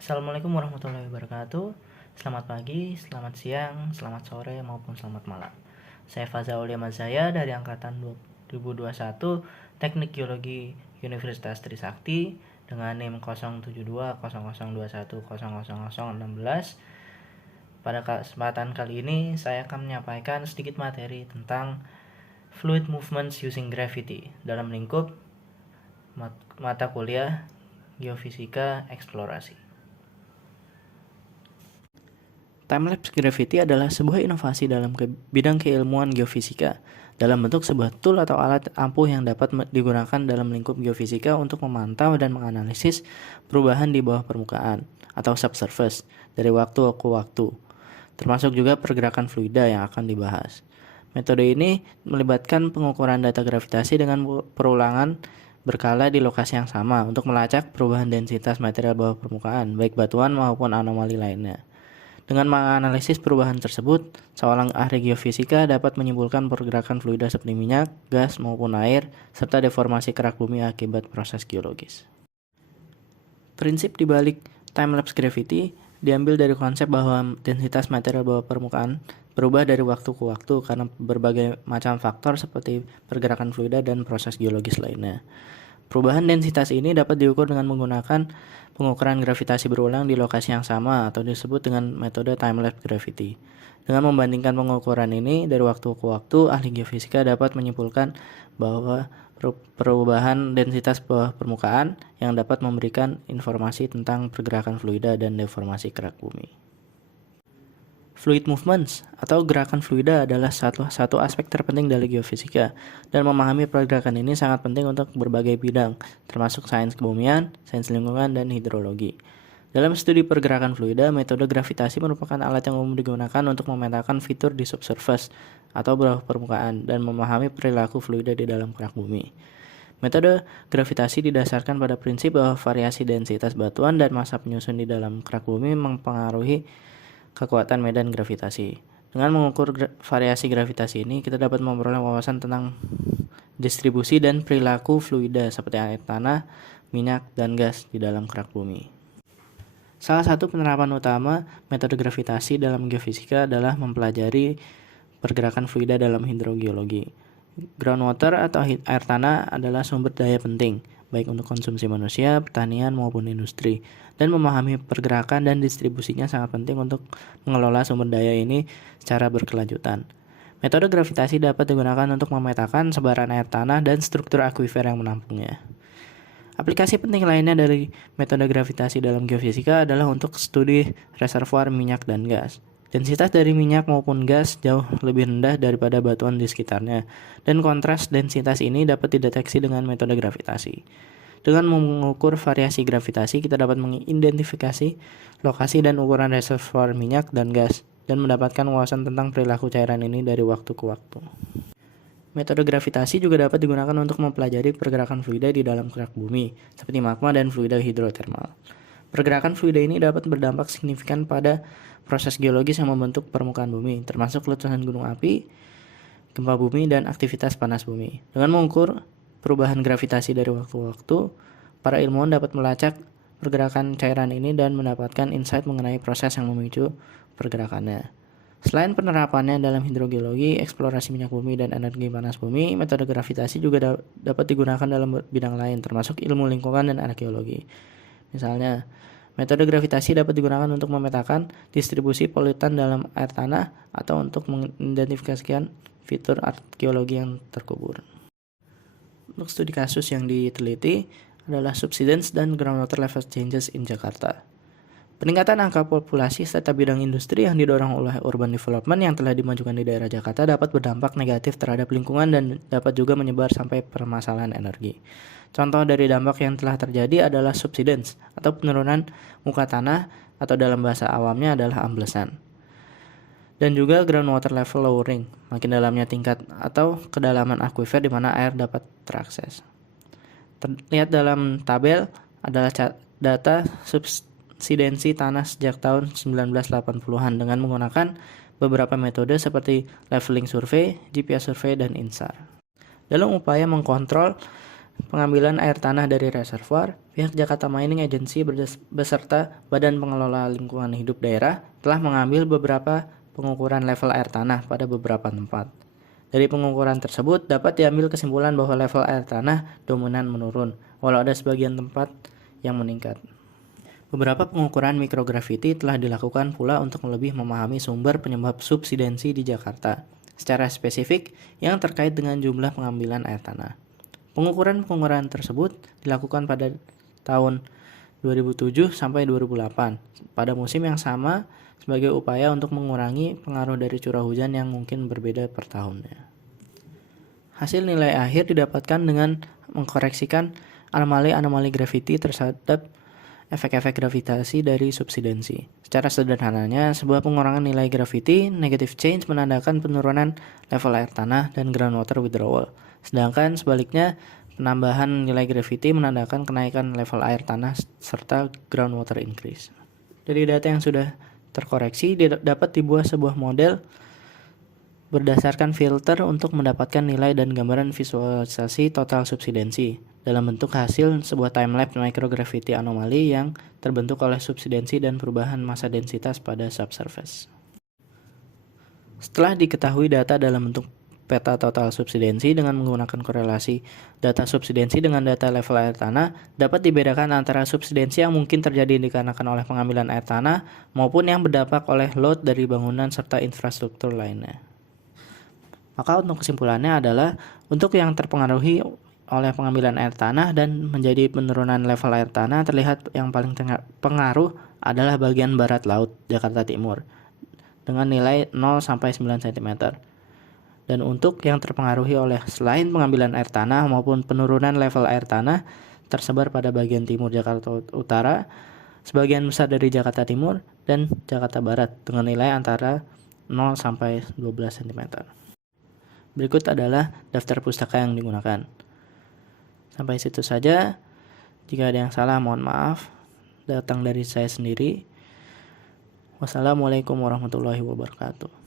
Assalamualaikum warahmatullahi wabarakatuh. Selamat pagi, selamat siang, selamat sore, maupun selamat malam. Saya Faza Aulia Mazaya dari Angkatan 2021 Teknik Geologi Universitas Trisakti dengan NIM 072002100016. Pada kesempatan kali ini saya akan menyampaikan sedikit materi tentang Fluid Movements Using Gravity dalam lingkup mata kuliah Geofisika Eksplorasi. Timelapse gravity adalah sebuah inovasi dalam bidang keilmuan geofisika dalam bentuk sebuah tool atau alat ampuh yang dapat digunakan dalam lingkup geofisika untuk memantau dan menganalisis perubahan di bawah permukaan atau subsurface dari waktu ke waktu, termasuk juga pergerakan fluida yang akan dibahas. Metode ini melibatkan pengukuran data gravitasi dengan perulangan berkala di lokasi yang sama untuk melacak perubahan densitas material bawah permukaan, baik batuan maupun anomali lainnya. Dengan menganalisis perubahan tersebut, seorang ahli geofisika dapat menyimpulkan pergerakan fluida seperti minyak, gas, maupun air, serta deformasi kerak bumi akibat proses geologis. Prinsip dibalik timelapse gravity diambil dari konsep bahwa densitas material bawah permukaan berubah dari waktu ke waktu karena berbagai macam faktor seperti pergerakan fluida dan proses geologis lainnya. Perubahan densitas ini dapat diukur dengan menggunakan pengukuran gravitasi berulang di lokasi yang sama atau disebut dengan metode timelapse gravity. Dengan membandingkan pengukuran ini dari waktu ke waktu, ahli geofisika dapat menyimpulkan bahwa perubahan densitas bawah permukaan yang dapat memberikan informasi tentang pergerakan fluida dan deformasi kerak bumi. Fluid movements atau gerakan fluida adalah satu aspek terpenting dari geofisika, dan memahami pergerakan ini sangat penting untuk berbagai bidang, termasuk sains kebumian, sains lingkungan, dan hidrologi. Dalam studi pergerakan fluida, metode gravitasi merupakan alat yang umum digunakan untuk memetakan fitur di subsurface atau bawah permukaan dan memahami perilaku fluida di dalam kerak bumi. Metode gravitasi didasarkan pada prinsip bahwa variasi densitas batuan dan massa penyusun di dalam kerak bumi mempengaruhi kekuatan medan gravitasi. Dengan mengukur variasi gravitasi ini, kita dapat memperoleh wawasan tentang distribusi dan perilaku fluida seperti air tanah, minyak, dan gas di dalam kerak bumi. Salah satu penerapan utama metode gravitasi dalam geofisika adalah mempelajari pergerakan fluida dalam hidrogeologi. Groundwater atau air tanah adalah sumber daya penting, baik untuk konsumsi manusia, pertanian, maupun industri. Dan memahami pergerakan dan distribusinya sangat penting untuk mengelola sumber daya ini secara berkelanjutan. Metode gravitasi dapat digunakan untuk memetakan sebaran air tanah dan struktur akuifer yang menampungnya. Aplikasi penting lainnya dari metode gravitasi dalam geofisika adalah untuk studi reservoir minyak dan gas. Densitas dari minyak maupun gas jauh lebih rendah daripada batuan di sekitarnya, dan kontras densitas ini dapat dideteksi dengan metode gravitasi. Dengan mengukur variasi gravitasi, kita dapat mengidentifikasi lokasi dan ukuran reservoir minyak dan gas, dan mendapatkan wawasan tentang perilaku cairan ini dari waktu ke waktu. Metode gravitasi juga dapat digunakan untuk mempelajari pergerakan fluida di dalam kerak bumi, seperti magma dan fluida hidrotermal. Pergerakan fluida ini dapat berdampak signifikan pada proses geologis yang membentuk permukaan bumi, termasuk letusan gunung api, gempa bumi, dan aktivitas panas bumi. Dengan mengukur perubahan gravitasi dari waktu ke waktu, para ilmuwan dapat melacak pergerakan cairan ini dan mendapatkan insight mengenai proses yang memicu pergerakannya. Selain penerapannya dalam hidrogeologi, eksplorasi minyak bumi, dan energi panas bumi, metode gravitasi juga dapat digunakan dalam bidang lain, termasuk ilmu lingkungan dan arkeologi. Misalnya, metode gravitasi dapat digunakan untuk memetakan distribusi polutan dalam air tanah atau untuk mengidentifikasikan fitur arkeologi yang terkubur. Untuk studi kasus yang diteliti adalah subsidence dan groundwater level changes in Jakarta. Peningkatan angka populasi serta bidang industri yang didorong oleh urban development yang telah dimajukan di daerah Jakarta dapat berdampak negatif terhadap lingkungan dan dapat juga menyebar sampai permasalahan energi. Contoh dari dampak yang telah terjadi adalah subsidence atau penurunan muka tanah atau dalam bahasa awamnya adalah amblesan. Dan juga groundwater level lowering, makin dalamnya tingkat atau kedalaman akuifer di mana air dapat terakses. Terlihat dalam tabel adalah data subsidensi tanah sejak tahun 1980-an dengan menggunakan beberapa metode seperti leveling survey, GPS survey, dan INSAR. Dalam upaya mengkontrol pengambilan air tanah dari reservoir, pihak Jakarta Mining Agency beserta Badan Pengelola Lingkungan Hidup Daerah telah mengambil beberapa pengukuran level air tanah pada beberapa tempat. Dari pengukuran tersebut dapat diambil kesimpulan bahwa level air tanah dominan menurun, walau ada sebagian tempat yang meningkat. Beberapa pengukuran mikrograviti telah dilakukan pula untuk lebih memahami sumber penyebab subsidensi di Jakarta, secara spesifik yang terkait dengan jumlah pengambilan air tanah. Pengukuran tersebut dilakukan pada tahun 2007 sampai 2008 pada musim yang sama sebagai upaya untuk mengurangi pengaruh dari curah hujan yang mungkin berbeda per tahunnya. Hasil nilai akhir didapatkan dengan mengkoreksikan anomali-anomali graviti terhadap efek-efek gravitasi dari subsidensi. Secara sederhananya, sebuah pengurangan nilai graviti negative change menandakan penurunan level air tanah dan groundwater withdrawal. Sedangkan sebaliknya, penambahan nilai graviti menandakan kenaikan level air tanah serta groundwater increase. Dari data yang sudah terkoreksi, dapat dibuat sebuah model berdasarkan filter untuk mendapatkan nilai dan gambaran visualisasi total subsidensi dalam bentuk hasil sebuah timelapse microgravity anomali yang terbentuk oleh subsidensi dan perubahan massa densitas pada subsurface. Setelah diketahui data dalam bentuk peta total subsidensi dengan menggunakan korelasi data subsidensi dengan data level air tanah, dapat dibedakan antara subsidensi yang mungkin terjadi dikarenakan oleh pengambilan air tanah maupun yang berdampak oleh load dari bangunan serta infrastruktur lainnya. Maka untuk kesimpulannya adalah untuk yang terpengaruhi oleh pengambilan air tanah dan menjadi penurunan level air tanah, terlihat yang paling pengaruh adalah bagian barat laut Jakarta Timur dengan nilai 0 sampai 9 cm. Dan untuk yang terpengaruhi oleh selain pengambilan air tanah maupun penurunan level air tanah tersebar pada bagian timur Jakarta Utara, sebagian besar dari Jakarta Timur dan Jakarta Barat dengan nilai antara 0 sampai 12 cm. Berikut adalah daftar pustaka yang digunakan. Sampai situ saja. Jika ada yang salah, mohon maaf. Datang dari saya sendiri. Wassalamualaikum warahmatullahi wabarakatuh.